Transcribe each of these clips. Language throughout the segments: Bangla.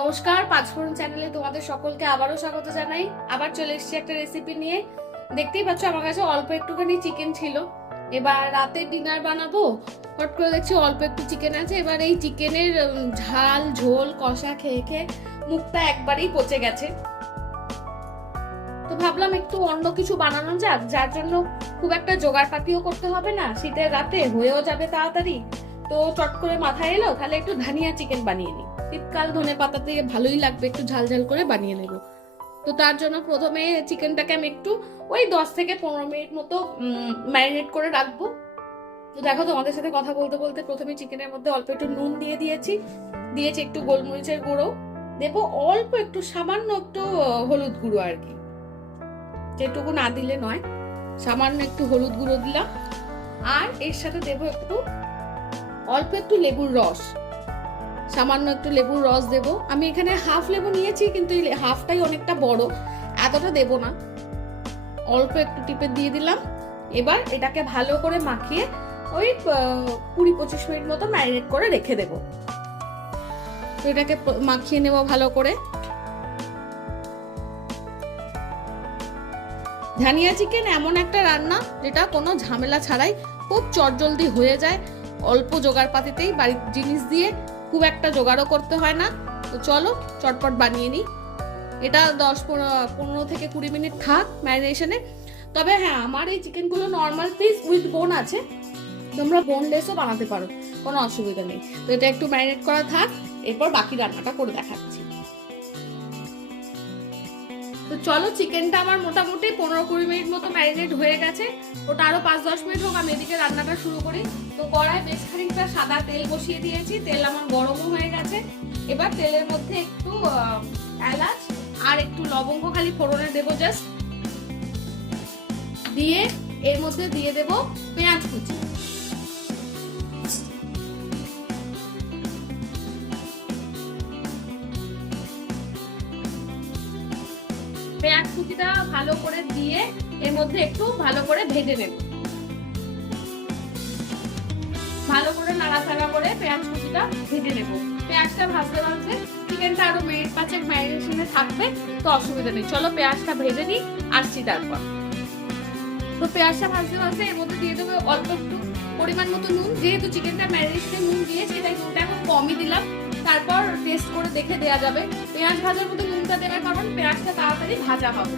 নমস্কার, পাঁচফোড়ন চ্যানেলে তোমাদের সকলকে আবারও স্বাগত জানাই। আবার চলে এসেছি একটা রেসিপি নিয়ে। দেখতেই পাচ্ছ আমার কাছে অল্প একটুখানি চিকেন ছিল। এবার রাতের ডিনার বানাবো, হট করে দেখছি অল্প একটু চিকেন আছে। এবার এই চিকেনের ঝাল ঝোল কষা খেয়ে খেয়ে মুখটা একবারেই পচে গেছে। তো ভাবলাম একটু অন্য কিছু বানানো যাক, যার জন্য খুব একটা জোগাড় পাতিও করতে হবে না, শীতের রাতে হয়েও যাবে তাড়াতাড়ি। তো চট করে মাথায় এলো তাহলে একটু ধানিয়া চিকেন বানিয়ে নিই। শীতকাল ধনে পাতা দিয়ে ভালোই লাগবে, একটু ঝাল ঝাল করে বানিয়ে নেব। তো তার জন্য প্রথমে চিকেনটাকে আমি একটু ওই 10 থেকে 15 মিনিট মতো ম্যারিনেট করে রাখবো। তো দেখো, তোমাদের সাথে কথা বলতে বলতে প্রথমে চিকেনের মধ্যে অল্প একটু নুন দিয়েছি একটু গোলমরিচের গুঁড়ো দেবো, অল্প একটু সামান্য একটু হলুদ গুঁড়ো আর কি, যেটুকু না দিলে নয়, সামান্য একটু হলুদ গুঁড়ো দিলাম। আর এর সাথে দেবো অল্প একটু লেবুর রস, সামান্য একটু লেবুর রস দেবো। আমি এখানে হাফ লেবু নিয়েছি, কিন্তু এই হাফটাই অনেকটা বড়, এতটা দেবো না, অল্প একটু টিপে দিয়ে দিলাম। এবার এটাকে ভালো করে মাখিয়ে ওই 20-25 মিনিট মতো ম্যারিনেট করে রেখে দেবো। তো এটাকে মাখিয়ে নেবো ভালো করে। ধানিয়া চিকেন এমন একটা রান্না যেটা কোনো ঝামেলা ছাড়াই খুব চটজলদি হয়ে যায়, অল্প জোগাড় পাতিতেই, বাড়ির জিনিস দিয়ে খুব একটা জোগাড়ও করতে হয় না। তো চলো চটপট বানিয়ে নিই। এটা 10-15 থেকে 20 মিনিট থাক ম্যারিনেশনে। তবে হ্যাঁ, আমার এই চিকেনগুলো নর্মাল পিস উইথ বোন আছে, তোমরা বোনলেসও বানাতে পারো, কোনো অসুবিধা নেই। তো এটা একটু ম্যারিনেট করা থাক, এরপর বাকি রান্নাটা করে দেখাচ্ছি। তো চলো, চিকেনটা আমার মোটামুটি 15-20 মিনিট মতো ম্যারিনেট হয়ে গেছে। ওটা আরো 5-10 মিনিট হোক, আমি এদিকে রান্নাটা শুরু করি। তো কড়াই বেশ খানিকটা সাদা তেল বসিয়ে দিয়েছি, তেল আমার গরমও হয়ে গেছে। এবার তেলের মধ্যে একটু এলাচ আর একটু লবঙ্গ খালি ফোড়নে দেবো জাস্ট, দিয়ে এর মধ্যে দিয়ে দেবো পেঁয়াজ কুচি। পেঁয়াজ কুচিটা ভালো করে দিয়ে এর মধ্যে একটু ভালো করে ভেজে নেব, ভালো করে নাড়াচাড়া করে পেঁয়াজ কুচিটা ভেজে নেব। পেঁয়াজটা ভাজতে ভাজতে চিকেনটা আরো মিনিট 5 ম্যারিনেশনে থাকবে, তো অসুবিধা নেই। চলো পেঁয়াজটা ভেজে নিই, আসছি তারপর। তো পেঁয়াজটা ভাজতে ভাজতে এর মধ্যে দিয়ে দেবো অল্প একটু পরিমাণ মতো নুন, যেহেতু চিকেনটা ম্যারিনেশনে নুন দিয়েছি তাই নুনটা এখন কমই দিলাম, তারপর টেস্ট করে দেখে দেওয়া যাবে। পেঁয়াজ ভাজার মধ্যে নুনটা দেবে কারণ পেঁয়াজটা তাড়াতাড়ি ভাজা হবে।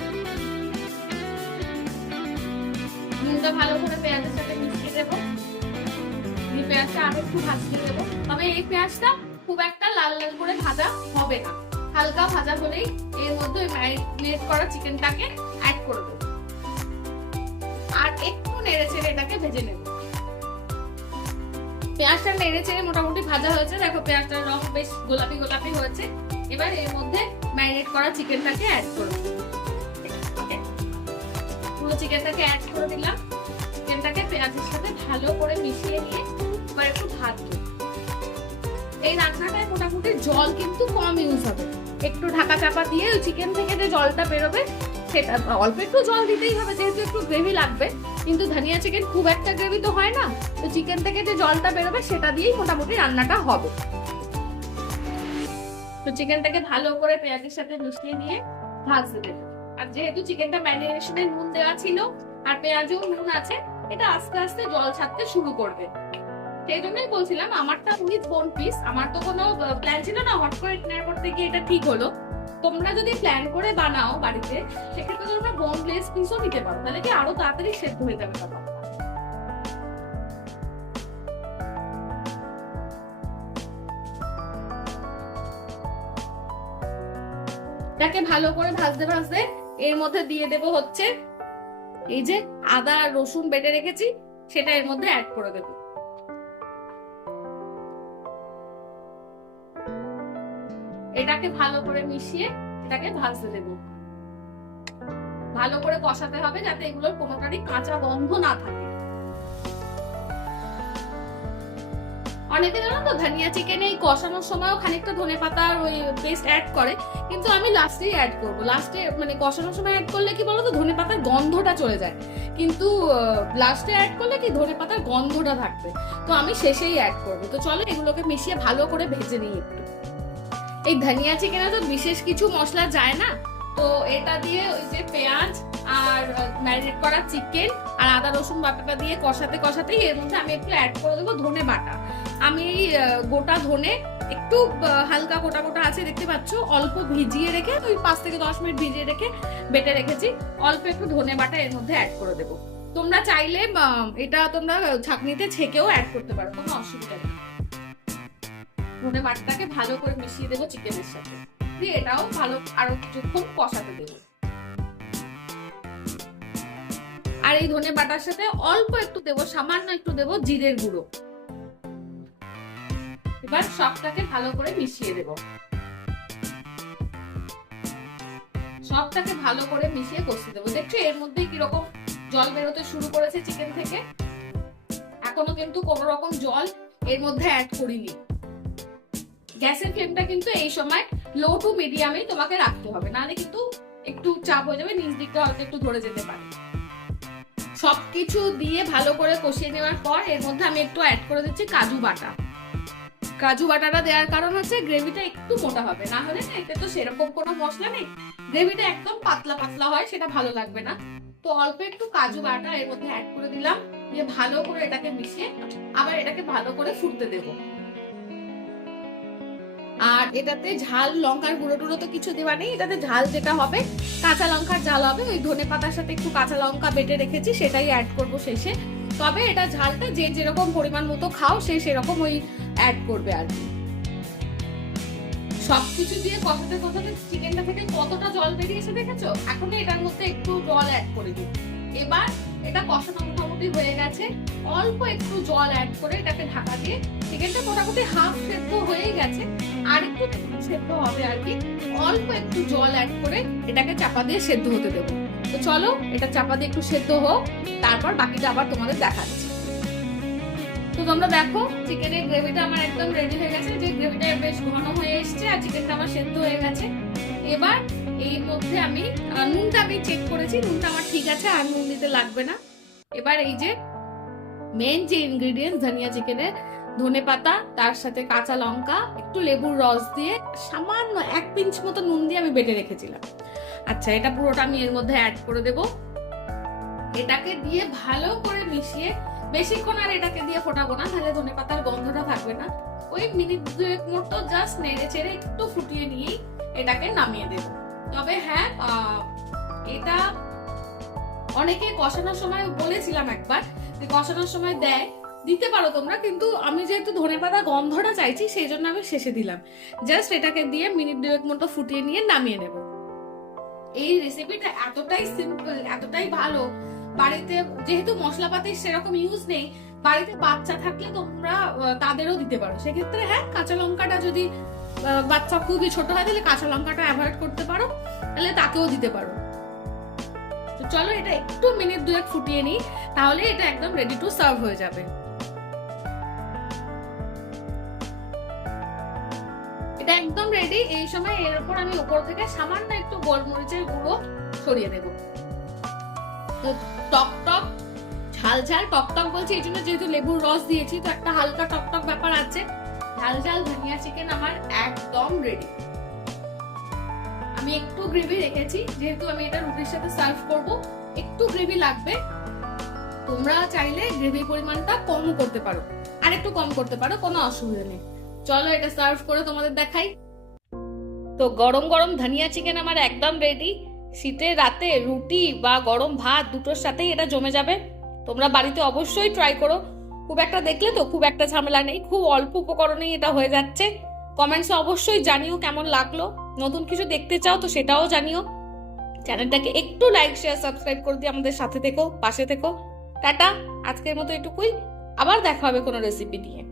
নুনটা ভালো করে পেঁয়াজের সাথে মিশিয়ে দেবো, এই পেঁয়াজটা আরো একটু ভাজিয়ে দেবো। তবে এই পেঁয়াজটা খুব একটা লাল লাল করে ভাজা হবে না, হালকা ভাজা হলেই এর মধ্যে ম্যারিনেট করা চিকেনটাকে অ্যাড করে দেবো, আর একটু নেড়ে চেড়ে এটাকে ভেজে নেব। পেঁয়াজটা নেড়ে চেড়ে মোটামুটি ভাজা হয়েছে, দেখো পেঁয়াজটার রং বেশ গোলাপি গোলাপি হয়েছে। এবার এর মধ্যে ম্যারিনেট করা চিকেনটাকে অ্যাড করে দেব, পুরো চিকেনটাকে অ্যাড করে দিলাম। চিকেনটাকে পেঁয়াজের সাথে ভালো করে মিশিয়ে নিয়ে এবার একটু ভাজবো। এই রান্নাটায় মোটামুটি জল কিন্তু কম ইউজ হবে, একটু ঢাকা চাপা দিয়ে ওই চিকেন থেকে যে জলটা বেরোবে সেটা, অল্প একটু জল দিতেই হবে যেহেতু একটু গ্রেভি লাগবে, কিন্তু ধনিয়া চিকেন খুব একটা গ্রেভি তো হয় না, তো চিকেন থেকে যে জলটা বেরোবে সেটা দিয়েই মোটামুটি রান্নাটা হবে। তো চিকেনটাকে ভালো করে পেঁয়াজের সাথে মিশিয়ে নিয়ে ভাজতে দেবো। আর যেহেতু চিকেনটা ম্যারিনেশনে নুন দেওয়া ছিল আর পেঁয়াজেও নুন আছে, এটা আস্তে আস্তে জল ছাড়তে শুরু করবে। সেই জন্যই বলছিলাম আমারটা উইথ বোন পিস, আমার তো কোনো প্ল্যান ছিল না, হট করে ডিনার করতে গিয়ে এটা ঠিক হলো। তোমরা যদি প্ল্যান করে বানাও বাড়িতে, সেক্ষেত্রে তোমরা বোনলেস পিসও নিতে পারো, তাহলে কি আরো তাড়াতাড়ি সেদ্ধ হয়ে যাবে ব্যাপারটা। এটাকে ভালো করে ভাজতে ভাজতে এর মধ্যে দিয়ে দেব হচ্ছে এই যে আদা আর রসুন বেটে রেখেছি, সেটা এর মধ্যে অ্যাড করে দেব। এটাকে ভালো করে মিশিয়ে এটাকে ভাজতে দেব, ভালো করে কষাতে হবে যাতে এগুলোর কোনোটারই কাঁচা গন্ধ না থাকে। অনেকে জানো তো ধনিয়া চিকেনে এই কষানোর সময়ও খানিকটা ধনেপাতার ওই পেস্ট অ্যাড করে, কিন্তু আমি লাস্টেই অ্যাড করবো। লাস্টে মানে কষানোর সময় অ্যাড করলে কি বলতো ধনেপাতার গন্ধটা চলে যায়, কিন্তু লাস্টে অ্যাড করলে কি ধনেপাতার গন্ধটা থাকবে, তো আমি শেষেই অ্যাড করবো। তো চলো এগুলোকে মিশিয়ে ভালো করে ভেজে নিই একটু। এই ধনিয়া চিকেনে তো বিশেষ কিছু মশলা যায় না, তো এটা দিয়ে ওই যে পেঁয়াজ আর ম্যারিনেট করা চিকেন আর আদা রসুন বাটাটা দিয়ে কষাতে কষাতেই এর মধ্যে আমি একটু অ্যাড করে দেবো ধনে বাটা। আমি গোটা ধনে একটু হালকা গোটা গোটা আছে দেখতে পাচ্ছ, অল্প ভিজিয়ে রেখে ওই 5 থেকে 10 মিনিট ভিজিয়ে রেখে বেটে রেখেছি, অল্প একটু ধনে বাটা এর মধ্যে অ্যাড করে দেবো। তোমরা চাইলে এটা তোমরা ছাঁকনিতে ছেঁকেও অ্যাড করতে পারো, কোনো অসুবিধা নেই। ধনে বাটাটাকে ভালো করে মিশিয়ে দেবো চিকেনের সাথে, দিয়ে এটাও ভালো আরো কিছুক্ষণ কষাতে দেবো। আর এই ধনে বাটার সাথে অল্প একটু দেবো, সামান্য একটু দেবো জিরের গুঁড়ো। এবার সবটাকে ভালো করে মিশিয়ে দেবো, সবটাকে ভালো করে মিশিয়ে কষতে দেবো। দেখছো এর মধ্যে কিরকম জল বেরোতে শুরু করেছে চিকেন থেকে, এখনো কিন্তু কোনো রকম জল এর মধ্যে অ্যাড করিনি। গ্যাসের ফ্লেমটা কিন্তু এই সময় লো টু মিডিয়ামে তোমাকে রাখতে হবে, নাহলে কিন্তু একটু চাপ হয়ে যাবে, নিচ দিকটা হয়তো একটু ধরে যেতে পারে। সবকিছু দিয়ে ভালো করে কষিয়ে নেওয়ার পর এর মধ্যে আমি একটু অ্যাড করে দিচ্ছি কাজু বাটা। কাজু বাটাটা দেওয়ার কারণ হচ্ছে গ্রেভিটা একটু মোটা হবে, না হলে না এতে তো সেরকম কোনো মশলা নেই, গ্রেভিটা একদম পাতলা পাতলা হয়, সেটা ভালো লাগবে না। তো অল্প একটু কাজু বাটা এর মধ্যে অ্যাড করে দিলাম, দিয়ে ভালো করে এটাকে মিশিয়ে আবার এটাকে ভালো করে ফুটতে দেবো। আর এটাতে ঝাল লঙ্কার গুঁড়ো টুড়ো তো কিছু দেওয়া নেই, এটাতে ঝাল যেটা হবে কাঁচা লঙ্কার ঝাল হবে, ওই ধনে পাতার সাথে একটু কাঁচা লঙ্কা বেটে রেখেছি সেটাই অ্যাড করব শেষে। তবে এটা ঝালটা যে যেরকম পরিমাণ মতো খাও সে সেরকম ওই অ্যাড করবে আর কি। সবকিছু দিয়ে কষাতে কষাতে চিকেনটা থেকে কতটা জল বেরিয়েছে দেখেছো, এখন এটার মধ্যে একটু জল অ্যাড করে দিই। এবার এটা কষানো মোটামুটি হয়ে গেছে, অল্প একটু জল অ্যাড করে এটাকে ঢাকা দিয়ে, চিকেনটা মোটামুটি হাফ সেদ্ধ হয়ে গেছে, আর একটু সেদ্ধ হবে আর কি, অল্প একটু জল অ্যাড করে এটাকে চাপা দিয়ে সেদ্ধ হতে দেবো। তো চলো এটা চাপা দিয়ে একটু সেদ্ধ হোক, তারপর বাকিটা আবার তোমাদের দেখাচ্ছি। তো তোমরা দেখো চিকেনের গ্রেভিটা আমার একদম রেডি হয়ে গেছে, যে গ্রেভিটা বেশ ঘন হয়ে এসছে আর চিকেনটা আমার সেদ্ধ হয়ে গেছে। এবার এর মধ্যে আমি নুনটা আমি চেক করেছি, নুনটা আমার ঠিক আছে, আর নুন দিতে লাগবে না। এবার এই যে মেন যে ইনগ্রেডিয়েন্টস ধনিয়া চিকেনের, ধনে পাতা, তার সাথে কাঁচা লঙ্কা, একটু লেবুর রস দিয়ে সামান্য 1 পিঞ্চ মতো নুন দিয়ে আমি বেটে রেখেছিলাম। আচ্ছা এটা পুরোটা আমি এর মধ্যে অ্যাড করে দেব, এটাকে দিয়ে ভালো করে মিশিয়ে বেশিক্ষণ আর এটাকে দিয়ে ফোটাবো না, তাহলে ধনে পাতার গন্ধটা থাকবে না। ওই মিনিট 2 মতো জাস্ট নেড়ে চেড়ে একটু ফুটিয়ে নিয়েই এটাকে নামিয়ে দেব। তবে হ্যাঁ এটা অনেকে কষানোর সময় বলেছিলাম একবার যে কষানোর সময় দিতে পারো তোমরা, কিন্তু আমি যেহেতু ধনেপাতা গন্ধটা চাইছি সেই জন্য আমি শেষে দিলাম। জাস্ট এটাকে দিয়ে মিনিট 2 মতো ফুটিয়ে নিয়ে নামিয়ে নেব। এই রেসিপিটা এতটাই সিম্পল, এতটাই ভালো, বাড়িতে যেহেতু মশলাপাতি সেরকম ইউজ নেই, বাড়িতে বাচ্চা থাকলে তোমরা তাদেরও দিতে পারো। সেক্ষেত্রে হ্যাঁ কাঁচা লঙ্কাটা যদি বাচ্চা খুবই ছোট হয় তাহলে কাঁচা লঙ্কাটা অ্যাভয়েড করতে পারো, তাহলে তাকেও দিতে পারো। তো চলো এটা একটু মিনিট 2 ফুটিয়ে নিই, তাহলে এটা একদম রেডি টু সার্ভ হয়ে যাবে। এটা একদম রেডি। এই সময় এর উপর আমি উপর থেকে সামান্য একটু গোলমরিচের গুঁড়ো ছড়িয়ে দেব। তো টক টক ঝাল ঝাল, টক টক বলছি এই জন্য যেহেতু লেবুর রস দিয়েছি, তো একটা হালকা টক টক ব্যাপার আছে। ঝাল ঝাল ধনিয়া চিকেন আমার একদম রেডি। আমি একটু গ্রেভি রেখেছি, যেহেতু আমি এটা রুটির সাথে সার্ভ করব, একটু গ্রেভি লাগবে। তোমরা চাইলে গ্রেভির পরিমাণটা কম করতে পারো, আর একটু কম করতে পারো, কোনো অসুবিধা নেই। চলো এটা সার্ভ করে তোমাদের দেখাই। তো গরম গরম ধনিয়া চিকেন আমার একদম রেডি। শীতের রাতে রুটি বা গরম ভাত দুটোর সাথেই এটা জমে যাবে। তোমরা বাড়িতে অবশ্যই ট্রাই করো। খুব একটা দেখলে তো খুব একটা ঝামেলা নেই, খুব অল্প উপকরণেই এটা হয়ে যাচ্ছে। কমেন্টসে অবশ্যই জানিও কেমন লাগলো। নতুন কিছু দেখতে চাও তো সেটাও জানিও। চ্যানেলটাকে একটু লাইক শেয়ার সাবস্ক্রাইব করে দিয়ে আমাদের সাথে থেকো, পাশে থেকো। টাটা, আজকের মতো এটুকুই, আবার দেখা হবে কোনো রেসিপি নিয়ে।